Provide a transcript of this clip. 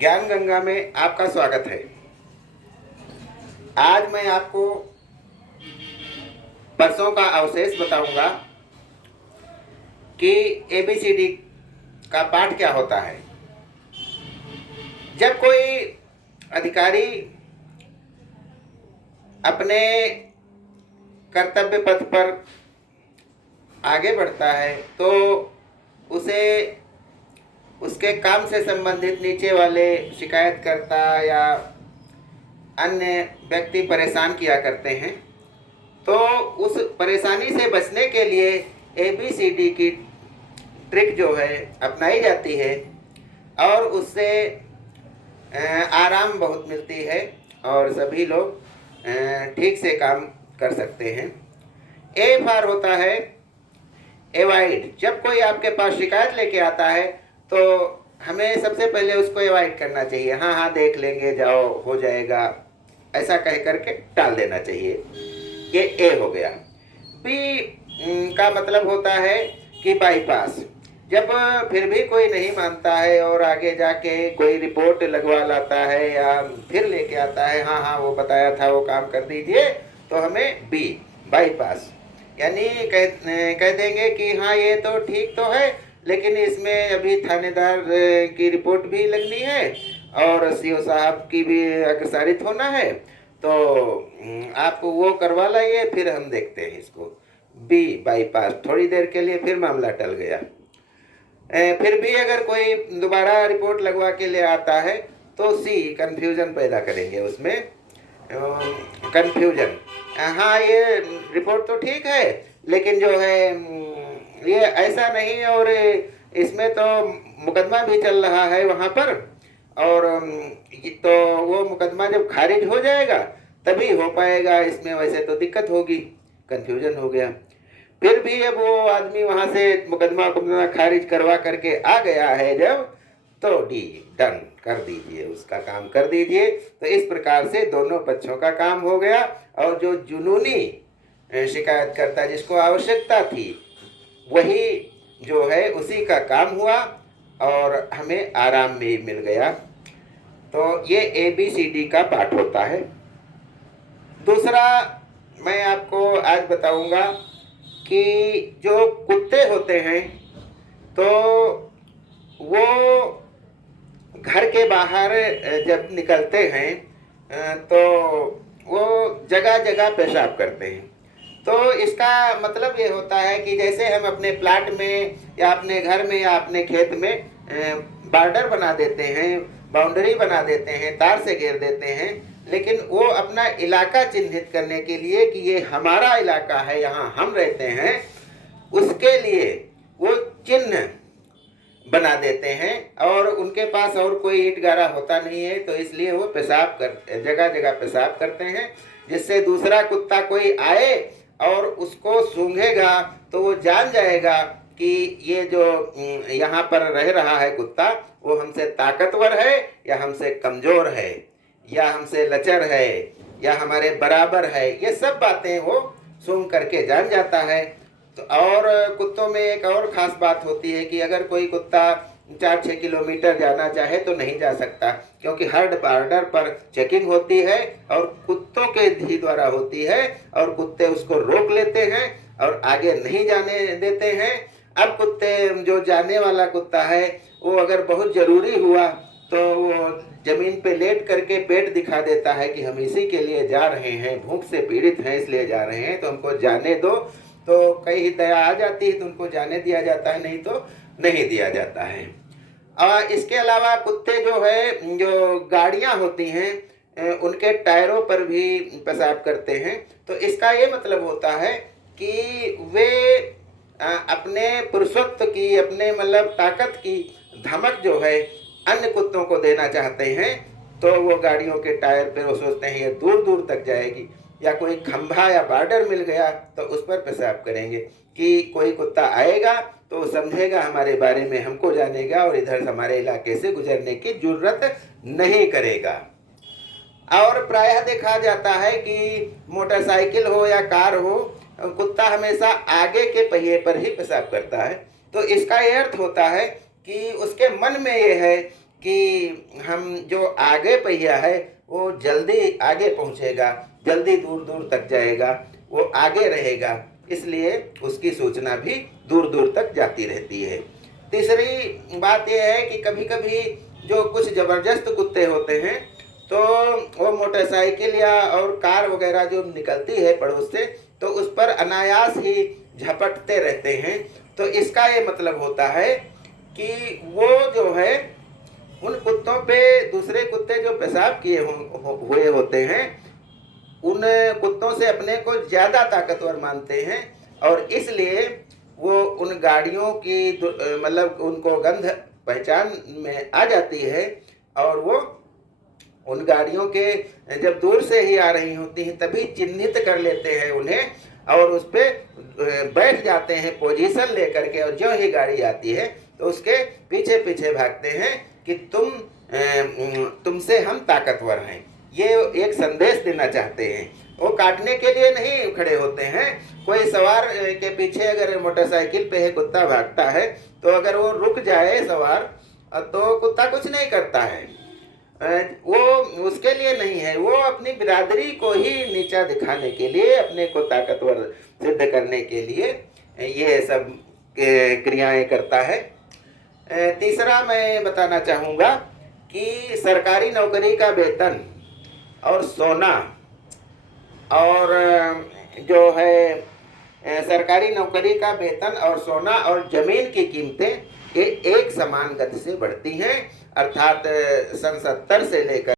ज्ञान गंगा में आपका स्वागत है। आज मैं आपको परसों का अवशेष बताऊंगा कि एबीसीडी का पाठ क्या होता है। जब कोई अधिकारी अपने कर्तव्य पथ पर आगे बढ़ता है तो उसे उसके काम से संबंधित नीचे वाले शिकायतकर्ता या अन्य व्यक्ति परेशान किया करते हैं, तो उस परेशानी से बचने के लिए एबीसीडी की ट्रिक जो है अपनाई जाती है और उससे आराम बहुत मिलती है और सभी लोग ठीक से काम कर सकते हैं। ए फॉर होता है एवॉइड। जब कोई आपके पास शिकायत लेके आता है तो हमें सबसे पहले उसको एवॉइड करना चाहिए। हाँ हाँ देख लेंगे, जाओ हो जाएगा, ऐसा कह करके टाल देना चाहिए। ये ए हो गया। बी का मतलब होता है कि बाईपास। जब फिर भी कोई नहीं मानता है और आगे जाके कोई रिपोर्ट लगवा लाता है या फिर लेके आता है, हाँ हाँ वो बताया था वो काम कर दीजिए, तो हमें बी बाईपास यानी कह देंगे कि हाँ ये तो ठीक तो है लेकिन इसमें अभी थानेदार की रिपोर्ट भी लगनी है और सीओ साहब की भी अग्रसारित होना है, तो आप वो करवा लाइए, फिर हम देखते हैं इसको। बी बाईपास, थोड़ी देर के लिए फिर मामला टल गया। फिर भी अगर कोई दोबारा रिपोर्ट लगवा के ले आता है तो सी कन्फ्यूज़न पैदा करेंगे उसमें। कन्फ्यूजन, हाँ ये रिपोर्ट तो ठीक है लेकिन जो है ये ऐसा नहीं, और इसमें तो मुकदमा भी चल रहा है वहाँ पर, और तो वो मुकदमा जब खारिज हो जाएगा तभी हो पाएगा, इसमें वैसे तो दिक्कत होगी। कन्फ्यूजन हो गया। फिर भी अब वो आदमी वहाँ से मुकदमा खारिज करवा करके आ गया है जब, तो डी डन कर दीजिए, उसका काम कर दीजिए। तो इस प्रकार से दोनों पक्षों का काम हो गया और जो जुनूनी शिकायतकर्ता जिसको आवश्यकता थी वही जो है उसी का काम हुआ और हमें आराम भी मिल गया। तो ये एबीसीडी का पाठ होता है। दूसरा मैं आपको आज बताऊंगा कि जो कुत्ते होते हैं तो वो घर के बाहर जब निकलते हैं तो वो जगह जगह पेशाब करते हैं। तो इसका मतलब ये होता है कि जैसे हम अपने प्लाट में या अपने घर में या अपने खेत में बॉर्डर बना देते हैं, बाउंड्री बना देते हैं, तार से घेर देते हैं, लेकिन वो अपना इलाका चिन्हित करने के लिए कि ये हमारा इलाका है, यहाँ हम रहते हैं, उसके लिए वो चिन्ह बना देते हैं। और उनके पास और कोई ईंट गारा होता नहीं है तो इसलिए वो पेशाब कर जगह जगह पेशाब करते हैं, जिससे दूसरा कुत्ता कोई आए और उसको सूंघेगा तो वो जान जाएगा कि ये जो यहाँ पर रह रहा है कुत्ता वो हमसे ताकतवर है या हमसे कमज़ोर है या हमसे लचर है या हमारे बराबर है। ये सब बातें वो सूंघ करके जान जाता है। तो और कुत्तों में एक और ख़ास बात होती है कि अगर कोई कुत्ता 4-6 किलोमीटर जाना चाहे तो नहीं जा सकता, क्योंकि हर बॉर्डर पर चेकिंग होती है और कुत्तों के ही द्वारा होती है और कुत्ते उसको रोक लेते हैं और आगे नहीं जाने देते हैं। अब कुत्ते जो जाने वाला कुत्ता है वो अगर बहुत ज़रूरी हुआ तो वो ज़मीन पे लेट करके पेट दिखा देता है कि हम इसी के लिए जा रहे हैं, भूख से पीड़ित हैं इसलिए जा रहे हैं, तो हमको जाने दो। तो कई दया आ जाती है तो उनको जाने दिया जाता है, नहीं तो नहीं दिया जाता है। और इसके अलावा कुत्ते जो है, जो गाड़ियां होती हैं उनके टायरों पर भी पेशाब करते हैं। तो इसका ये मतलब होता है कि वे अपने पुरुषत्व की, अपने मतलब ताकत की धमक जो है अन्य कुत्तों को देना चाहते हैं, तो वो गाड़ियों के टायर पे वो सोचते हैं ये दूर दूर तक जाएगी, या कोई खंभा या बॉर्डर मिल गया तो उस पर पेशाब करेंगे कि कोई कुत्ता आएगा तो समझेगा हमारे बारे में, हमको जानेगा और इधर हमारे इलाके से गुजरने की जरूरत नहीं करेगा। और प्रायः देखा जाता है कि मोटरसाइकिल हो या कार हो, कुत्ता हमेशा आगे के पहिए पर ही पेशाब करता है। तो इसका ये अर्थ होता है कि उसके मन में ये है कि हम जो आगे पहिया है वो जल्दी आगे पहुंचेगा, जल्दी दूर दूर तक जाएगा, वो आगे रहेगा, इसलिए उसकी सूचना भी दूर दूर तक जाती रहती है। तीसरी बात यह है कि कभी कभी जो कुछ ज़बरदस्त कुत्ते होते हैं तो वो मोटरसाइकिल या और कार वगैरह जो निकलती है पड़ोस से तो उस पर अनायास ही झपटते रहते हैं। तो इसका ये मतलब होता है कि वो जो है उन कुत्तों पे दूसरे कुत्ते जो पेशाब किए हुए होते हैं उन कुत्तों से अपने को ज़्यादा ताकतवर मानते हैं और इसलिए वो उन गाड़ियों की मतलब उनको गंध पहचान में आ जाती है और वो उन गाड़ियों के जब दूर से ही आ रही होती हैं तभी चिन्हित कर लेते हैं उन्हें और उस पर बैठ जाते हैं पोजीशन लेकर के, और जो ही गाड़ी आती है तो उसके पीछे पीछे भागते हैं कि तुमसे हम ताकतवर हैं। ये एक संदेश देना चाहते हैं, वो काटने के लिए नहीं खड़े होते हैं। कोई सवार के पीछे अगर मोटरसाइकिल पे है कुत्ता भागता है तो अगर वो रुक जाए सवार तो कुत्ता कुछ नहीं करता है, वो उसके लिए नहीं है, वो अपनी बिरादरी को ही नीचा दिखाने के लिए, अपने को ताकतवर सिद्ध करने के लिए ये सब क्रियाएं करता है। तीसरा मैं बताना चाहूँगा कि सरकारी नौकरी का वेतन और सोना और जो है सरकारी नौकरी का वेतन और सोना और ज़मीन की कीमतें ये एक समान गति से बढ़ती हैं, अर्थात सन 70 से लेकर